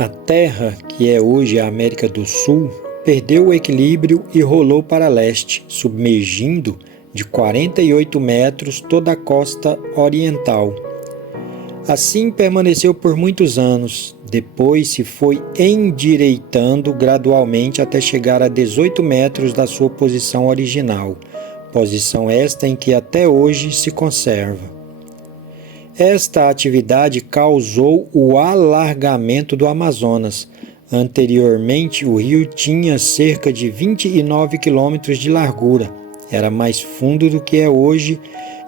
A Terra, que é hoje a América do Sul, perdeu o equilíbrio e rolou para leste, submergindo de 48 metros toda a costa oriental. Assim permaneceu por muitos anos, depois se foi endireitando gradualmente até chegar a 18 metros da sua posição original, posição esta em que até hoje se conserva. Esta atividade causou o alargamento do Amazonas. Anteriormente, o rio tinha cerca de 29 quilômetros de largura. Era mais fundo do que é hoje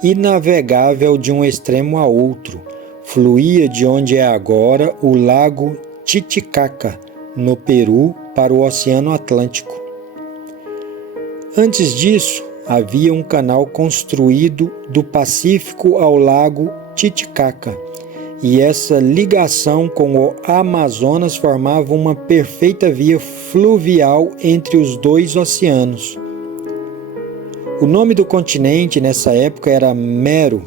e navegável de um extremo a outro. Fluía de onde é agora o lago Titicaca, no Peru, para o Oceano Atlântico. Antes disso, havia um canal construído do Pacífico ao lago Titicaca, e essa ligação com o Amazonas formava uma perfeita via fluvial entre os dois oceanos. O nome do continente nessa época era Mero,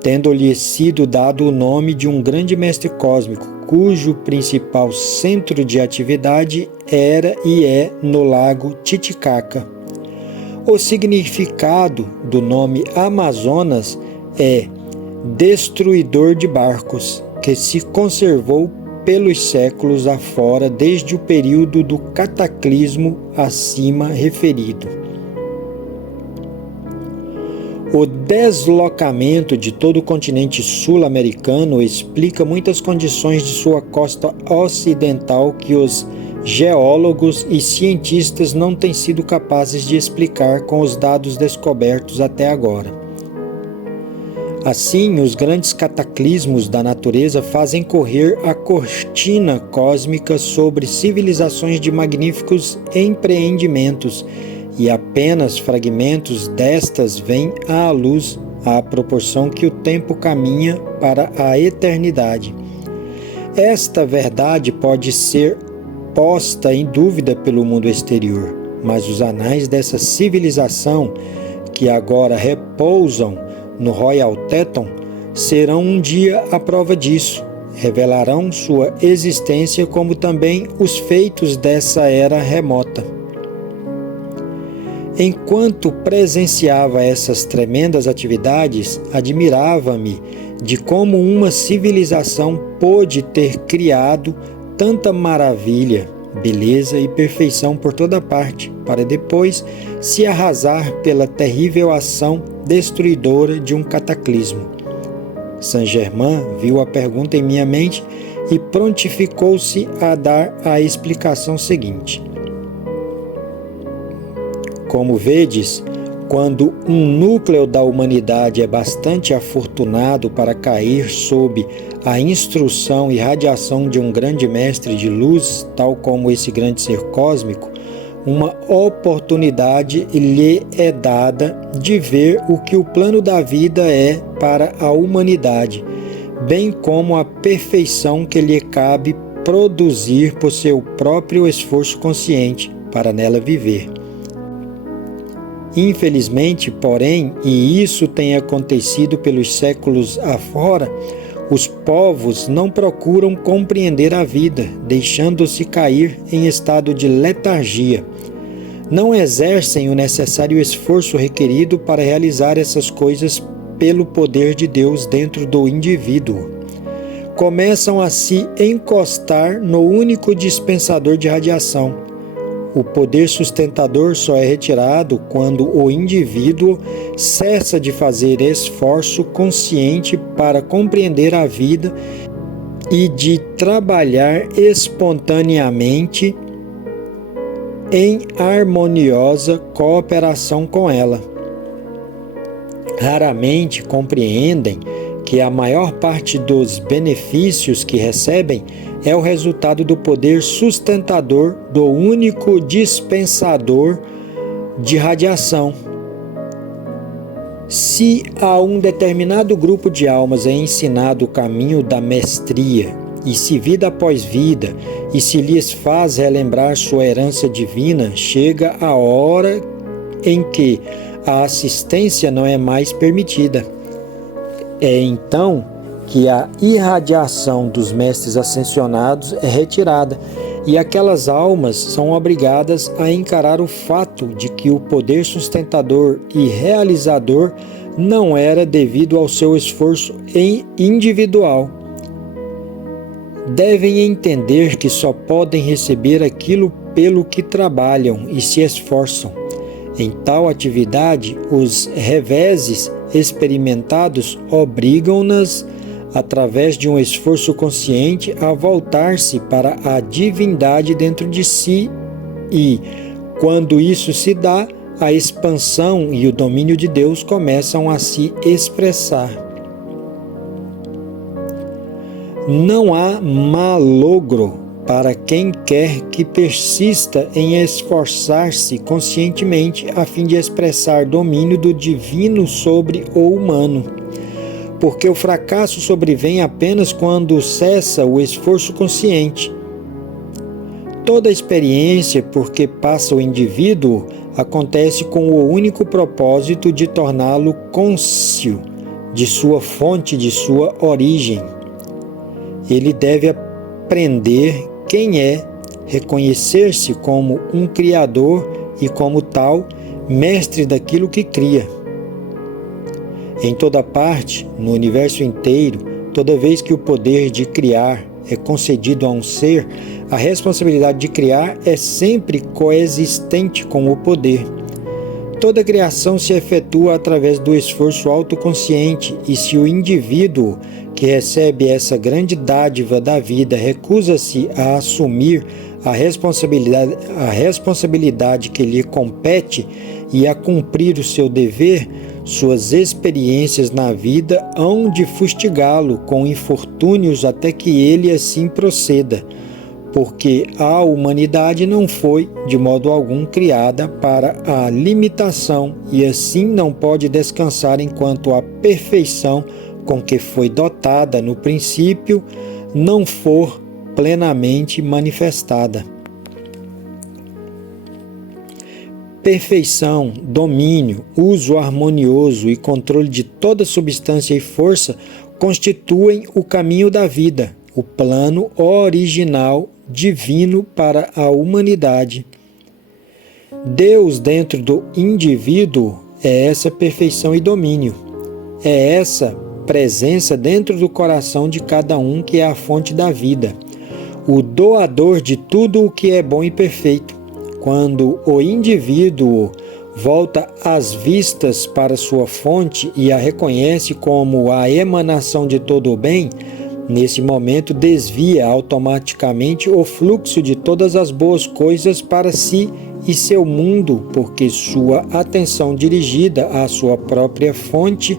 tendo-lhe sido dado o nome de um grande mestre cósmico, cujo principal centro de atividade era e é no lago Titicaca. O significado do nome Amazonas é destruidor de barcos, que se conservou pelos séculos afora desde o período do cataclismo acima referido. O deslocamento de todo o continente sul-americano explica muitas condições de sua costa ocidental que os geólogos e cientistas não têm sido capazes de explicar com os dados descobertos até agora. Assim, os grandes cataclismos da natureza fazem correr a cortina cósmica sobre civilizações de magníficos empreendimentos, e apenas fragmentos destas vêm à luz à proporção que o tempo caminha para a eternidade. Esta verdade pode ser posta em dúvida pelo mundo exterior, mas os anais dessa civilização, que agora repousam no Royal Teton, serão um dia a prova disso. Revelarão sua existência como também os feitos dessa era remota. Enquanto presenciava essas tremendas atividades, admirava-me de como uma civilização pôde ter criado tanta maravilha, beleza e perfeição por toda parte, para depois se arrasar pela terrível ação destruidora de um cataclismo. Saint-Germain viu a pergunta em minha mente e prontificou-se a dar a explicação seguinte. Como vedes, quando um núcleo da humanidade é bastante afortunado para cair sob a instrução e radiação de um grande mestre de luz, tal como esse grande ser cósmico, uma oportunidade lhe é dada de ver o que o plano da vida é para a humanidade, bem como a perfeição que lhe cabe produzir por seu próprio esforço consciente para nela viver. Infelizmente, porém, e isso tem acontecido pelos séculos afora, os povos não procuram compreender a vida, deixando-se cair em estado de letargia. Não exercem o necessário esforço requerido para realizar essas coisas pelo poder de Deus dentro do indivíduo. Começam a se encostar no único dispensador de radiação. O poder sustentador só é retirado quando o indivíduo cessa de fazer esforço consciente para compreender a vida e de trabalhar espontaneamente em harmoniosa cooperação com ela. Raramente compreendem que a maior parte dos benefícios que recebem é o resultado do poder sustentador do único dispensador de radiação. Se a um determinado grupo de almas é ensinado o caminho da mestria, e se vida após vida, e se lhes faz relembrar sua herança divina, chega a hora em que a assistência não é mais permitida. É então que a irradiação dos mestres ascensionados é retirada e aquelas almas são obrigadas a encarar o fato de que o poder sustentador e realizador não era devido ao seu esforço individual. Devem entender que só podem receber aquilo pelo que trabalham e se esforçam. Em tal atividade, os reveses experimentados obrigam-nas, através de um esforço consciente, a voltar-se para a divindade dentro de si e, quando isso se dá, a expansão e o domínio de Deus começam a se expressar. Não há malogro para quem quer que persista em esforçar-se conscientemente a fim de expressar domínio do divino sobre o humano, porque o fracasso sobrevém apenas quando cessa o esforço consciente. Toda experiência por que passa o indivíduo acontece com o único propósito de torná-lo cônscio de sua fonte, de sua origem. Ele deve aprender quem é, reconhecer-se como um criador e, como tal, mestre daquilo que cria. Em toda parte, no universo inteiro, toda vez que o poder de criar é concedido a um ser, a responsabilidade de criar é sempre coexistente com o poder. Toda criação se efetua através do esforço autoconsciente e se o indivíduo que recebe essa grande dádiva da vida recusa-se a assumir a responsabilidade que lhe compete e a cumprir o seu dever, suas experiências na vida hão de fustigá-lo com infortúnios até que ele assim proceda, porque a humanidade não foi, de modo algum, criada para a limitação e assim não pode descansar enquanto a perfeição com que foi dotada no princípio não for plenamente manifestada. Perfeição, domínio, uso harmonioso e controle de toda substância e força constituem o caminho da vida, o plano original divino para a humanidade. Deus dentro do indivíduo é essa perfeição e domínio. É essa presença dentro do coração de cada um que é a fonte da vida, o doador de tudo o que é bom e perfeito. Quando o indivíduo volta as vistas para sua fonte e a reconhece como a emanação de todo o bem, nesse momento desvia automaticamente o fluxo de todas as boas coisas para si e seu mundo, porque sua atenção dirigida à sua própria fonte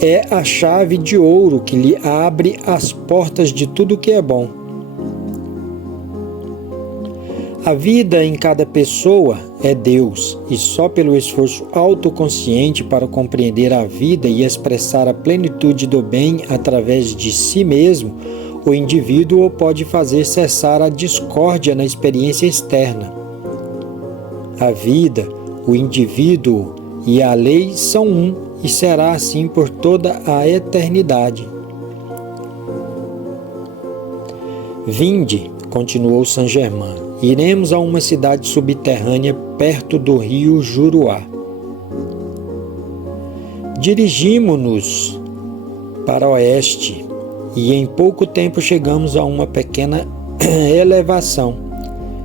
é a chave de ouro que lhe abre as portas de tudo que é bom. A vida em cada pessoa é Deus, e só pelo esforço autoconsciente para compreender a vida e expressar a plenitude do bem através de si mesmo, o indivíduo pode fazer cessar a discórdia na experiência externa. A vida, o indivíduo e a lei são um, e será assim por toda a eternidade. Vinde, continuou Saint-Germain, iremos a uma cidade subterrânea perto do rio Juruá. Dirigimo-nos para oeste e em pouco tempo chegamos a uma pequena elevação.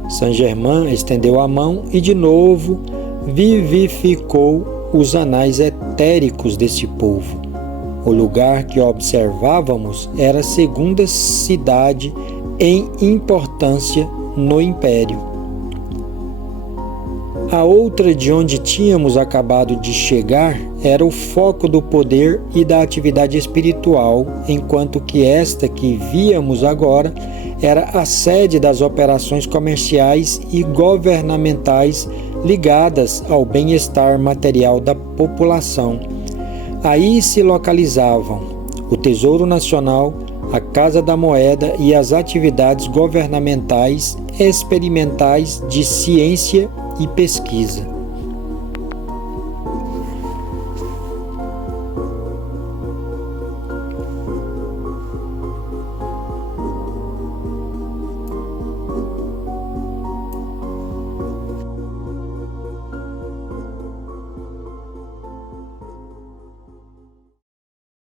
Saint-Germain estendeu a mão e de novo vivificou os anais etéricos desse povo. O lugar que observávamos era a segunda cidade em importância no Império. A outra de onde tínhamos acabado de chegar era o foco do poder e da atividade espiritual, enquanto que esta que víamos agora era a sede das operações comerciais e governamentais ligadas ao bem-estar material da população. Aí se localizavam o Tesouro Nacional, a Casa da Moeda e as atividades governamentais experimentais de ciência e pesquisa.